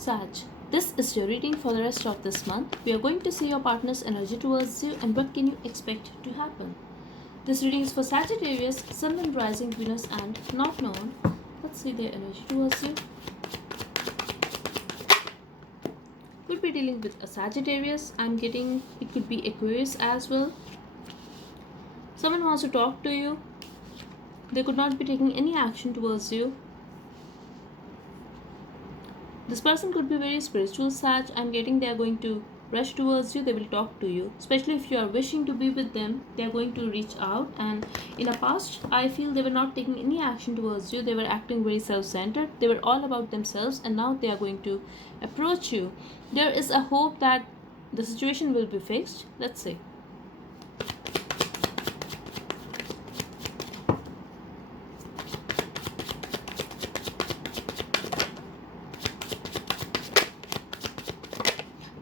Sag, this is your reading for the rest of this month. We are going to see your partner's energy towards you and what can you expect to happen. This reading is for Sagittarius, Sun and Rising, Venus and not known. Let's see their energy towards you. Could be dealing with a Sagittarius. I'm getting it could be Aquarius as well. Someone wants to talk to you. They could not be taking any action towards you. This person could be very spiritual, Sag. I'm getting they are going to rush towards you. They will talk to you, especially if you are wishing to be with them. They are going to reach out, and in the past I feel they were not taking any action towards you. They were acting very self-centered. They were all about themselves, and now they are going to approach you. There is a hope that the situation will be fixed. Let's see.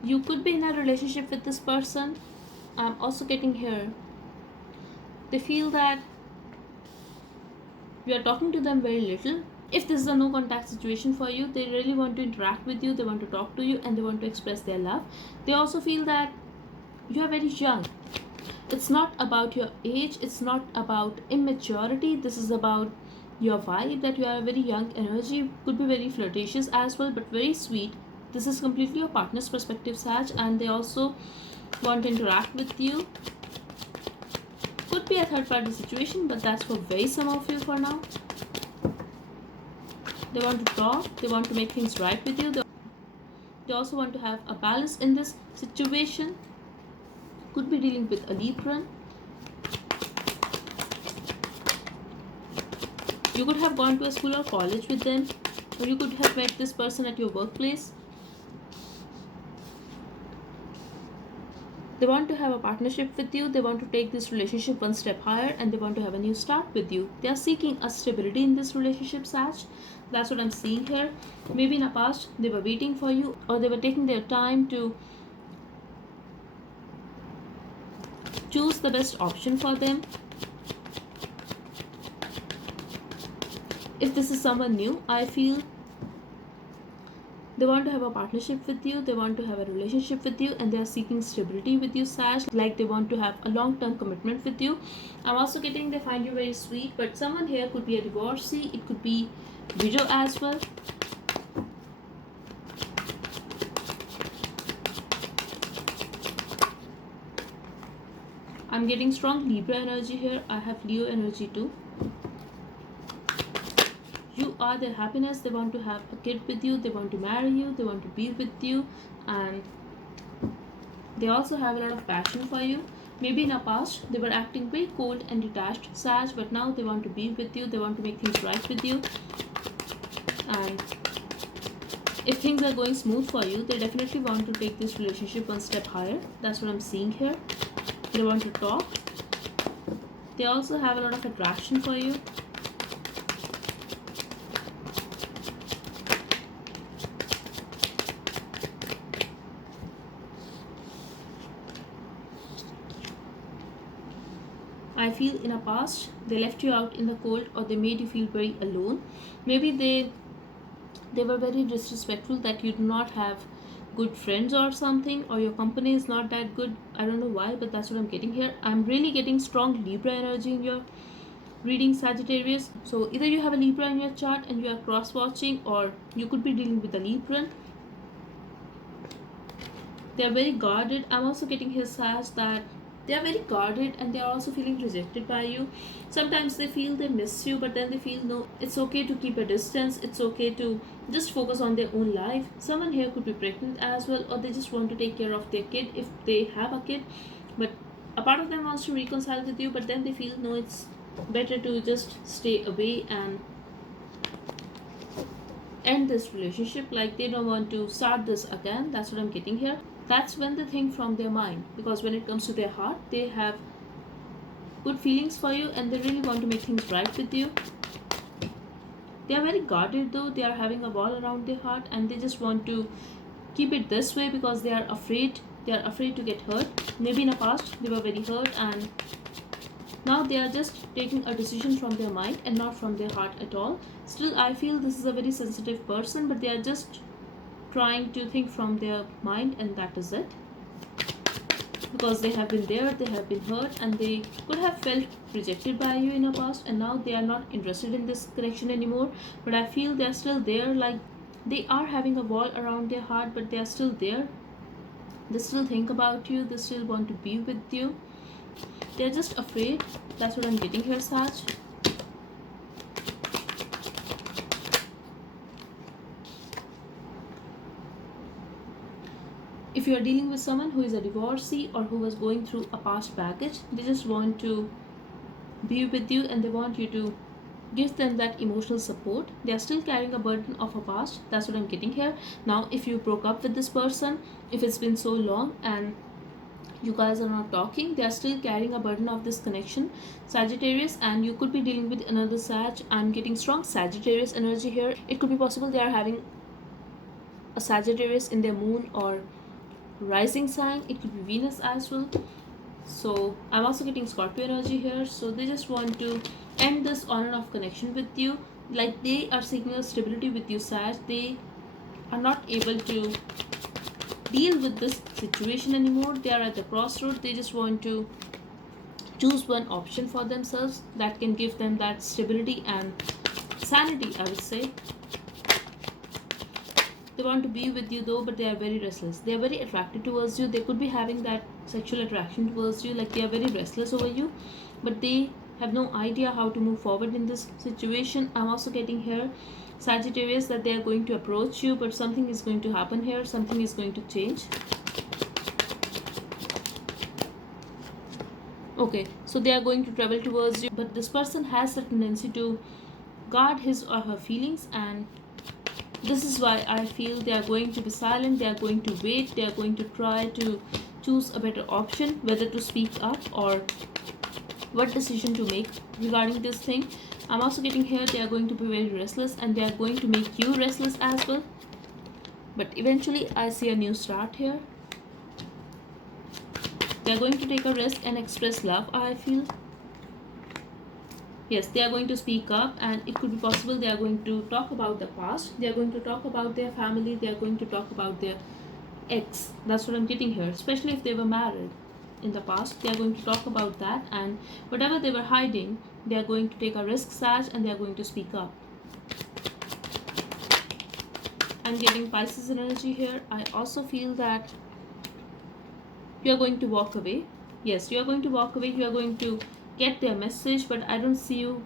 You could be in a relationship with this person. I'm also getting here. They feel that you are talking to them very little. If this is a no contact situation for you, they really want to interact with you, they want to talk to you, and they want to express their love. They also feel that you are very young. It's not about your age, it's not about immaturity. This is about your vibe, that you are a very young energy. Could be very flirtatious as well, but very sweet. This is completely your partner's perspective, Sag, and they also want to interact with you. Could be a third party situation, but that's for very some of you for now. They want to talk, they want to make things right with you. They also want to have a balance in this situation. Could be dealing with a Libran. You could have gone to a school or college with them, or you could have met this person at your workplace. They want to have a partnership with you. They want to take this relationship one step higher, and they want to have a new start with you. They are seeking a stability in this relationship, Sag. That's what I'm seeing here. Maybe in the past they were waiting for you, or they were taking their time to choose the best option for them. If this is someone new, I feel they want to have a partnership with you, they want to have a relationship with you, and they are seeking stability with you, Sag. Like they want to have a long-term commitment with you. I'm also getting they find you very sweet, but someone here could be a divorcee, it could be widow as well. I'm getting strong Libra energy here. I have Leo energy too. You are their happiness. They want to have a kid with you, they want to marry you, they want to be with you, and they also have a lot of passion for you. Maybe in the past they were acting very cold and detached, Sag, but now they want to be with you, they want to make things right with you. And if things are going smooth for you, they definitely want to take this relationship one step higher. That's what I'm seeing here. They want to talk. They also have a lot of attraction for you. I feel in a past they left you out in the cold, or they made you feel very alone. Maybe they were very disrespectful, that you do not have good friends or something, or your company is not that good. I don't know why, but that's what I'm getting here. I'm really getting strong Libra energy in your reading, Sagittarius. So either you have a Libra in your chart and you are cross watching, or you could be dealing with a Libran. They are very guarded. I'm also getting his sass that they are very guarded, and they are also feeling rejected by you. Sometimes they feel they miss you, but then they feel no, it's okay to keep a distance, it's okay to just focus on their own life. Someone here could be pregnant as well, or they just want to take care of their kid if they have a kid, but a part of them wants to reconcile with you, but then they feel no, it's better to just stay away and end this relationship. Like they don't want to start this again. That's what I'm getting here. That's when they think from their mind, because when it comes to their heart, they have good feelings for you, and they really want to make things right with you. They are very guarded though. They are having a wall around their heart, and they just want to keep it this way because they are afraid to get hurt. Maybe in the past they were very hurt, and now they are just taking a decision from their mind and not from their heart at all. Still, I feel this is a very sensitive person, but they are just trying to think from their mind, and that is it. Because they have been there, they have been hurt, and they could have felt rejected by you in the past, and now they are not interested in this connection anymore. But I feel they are still there, like they are having a wall around their heart, but they are still there. They still think about you, they still want to be with you. They're just afraid. That's what I'm getting here, Sag. If you are dealing with someone who is a divorcee or who was going through a past baggage, they just want to be with you and they want you to give them that emotional support. They are still carrying a burden of a past. That's what I'm getting here. Now, if you broke up with this person, if it's been so long and you guys are not talking, they are still carrying a burden of this connection, Sagittarius, and you could be dealing with another Sag. I'm getting strong Sagittarius energy here. It could be possible they are having a Sagittarius in their moon or rising sign. It could be Venus as well. So I'm also getting Scorpio energy here. So they just want to end this on and off connection with you. Like they are seeking a stability with you, Sag. They are not able to deal with this situation anymore. They are at the crossroad. They just want to choose one option for themselves that can give them that stability and sanity, I would say. They want to be with you though, but they are very restless. They are very attracted towards you. They could be having that sexual attraction towards you, like they are very restless over you, but they have no idea how to move forward in this situation. I'm also getting here, Sagittarius, that they are going to approach you, but something is going to happen here. Something is going to change. Okay, so they are going to travel towards you, but this person has a tendency to guard his or her feelings, and this is why I feel they are going to be silent. They are going to wait. They are going to try to choose a better option, whether to speak up or what decision to make regarding this thing. I'm also getting here they are going to be very restless, and they are going to make you restless as well. But eventually I see a new start here. They are going to take a risk and express love, I feel. Yes, they are going to speak up, and it could be possible they are going to talk about the past. They are going to talk about their family. They are going to talk about their ex. That's what I'm getting here. Especially if they were married in the past, they are going to talk about that, and whatever they were hiding, they are going to take a risk, Sag, and they are going to speak up. I'm getting Pisces energy here. I also feel that you are going to walk away. Yes, you are going to walk away. You are going to get their message, but I don't see you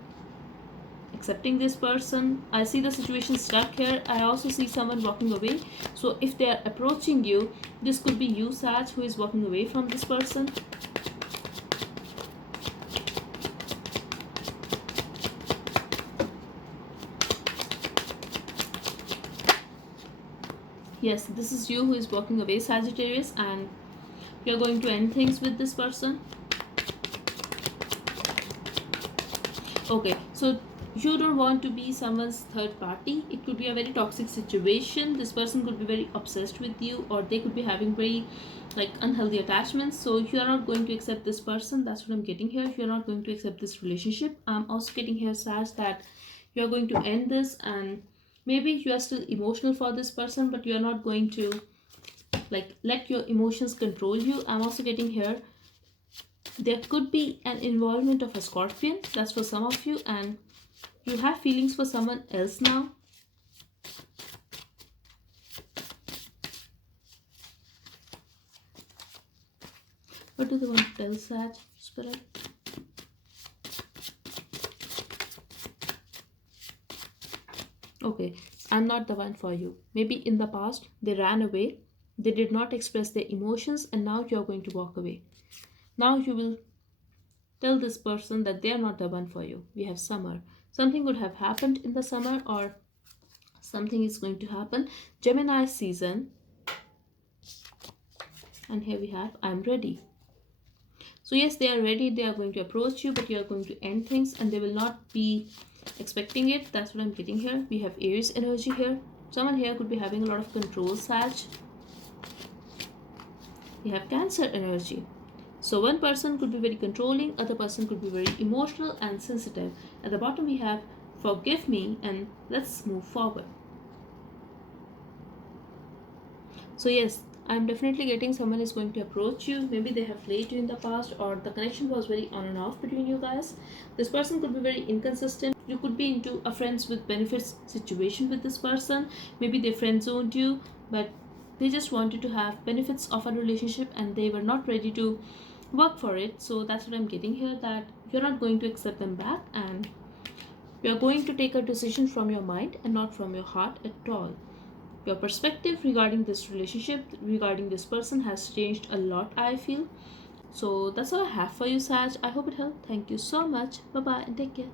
accepting this person. I see the situation stuck here. I also see someone walking away. So if they are approaching you, this could be you, Sag, who is walking away from this person. Yes, this is you who is walking away, Sagittarius, and you're going to end things with this person. Okay, so you don't want to be someone's third party. It could be a very toxic situation. This person could be very obsessed with you, or they could be having very unhealthy attachments. So you are not going to accept this person. That's what I'm getting here. You are not going to accept this relationship. I'm also getting here, Sag, that you are going to end this, and maybe you are still emotional for this person, but you are not going to let your emotions control you. I'm also getting here there could be an involvement of a Scorpion. That's for some of you, and you have feelings for someone else now. What do they want to tell, Sag, Spirit? Okay, I'm not the one for you. Maybe in the past they ran away, they did not express their emotions, and now you're going to walk away. Now you will tell this person that they are not the one for you. We have summer. Something would have happened in the summer, or something is going to happen. Gemini season. And here we have, I'm ready. So yes, they are ready. They are going to approach you, but you are going to end things, and they will not be expecting it. That's what I'm getting here. We have Aries energy here. Someone here could be having a lot of control, Sag. We have Cancer energy. So one person could be very controlling, other person could be very emotional and sensitive. At the bottom we have forgive me and let's move forward. So yes, I'm definitely getting someone is going to approach you. Maybe they have played you in the past, or the connection was very on and off between you guys. This person could be very inconsistent. You could be into a friends with benefits situation with this person. Maybe they friend zoned you, but they just wanted to have benefits of a relationship and they were not ready to work for it. So that's what I'm getting here, that you're not going to accept them back, and you're going to take a decision from your mind and not from your heart at all. Your perspective regarding this relationship, regarding this person, has changed a lot, I feel. So that's all I have for you, Saj. I hope it helped. Thank you so much. Bye bye and take care.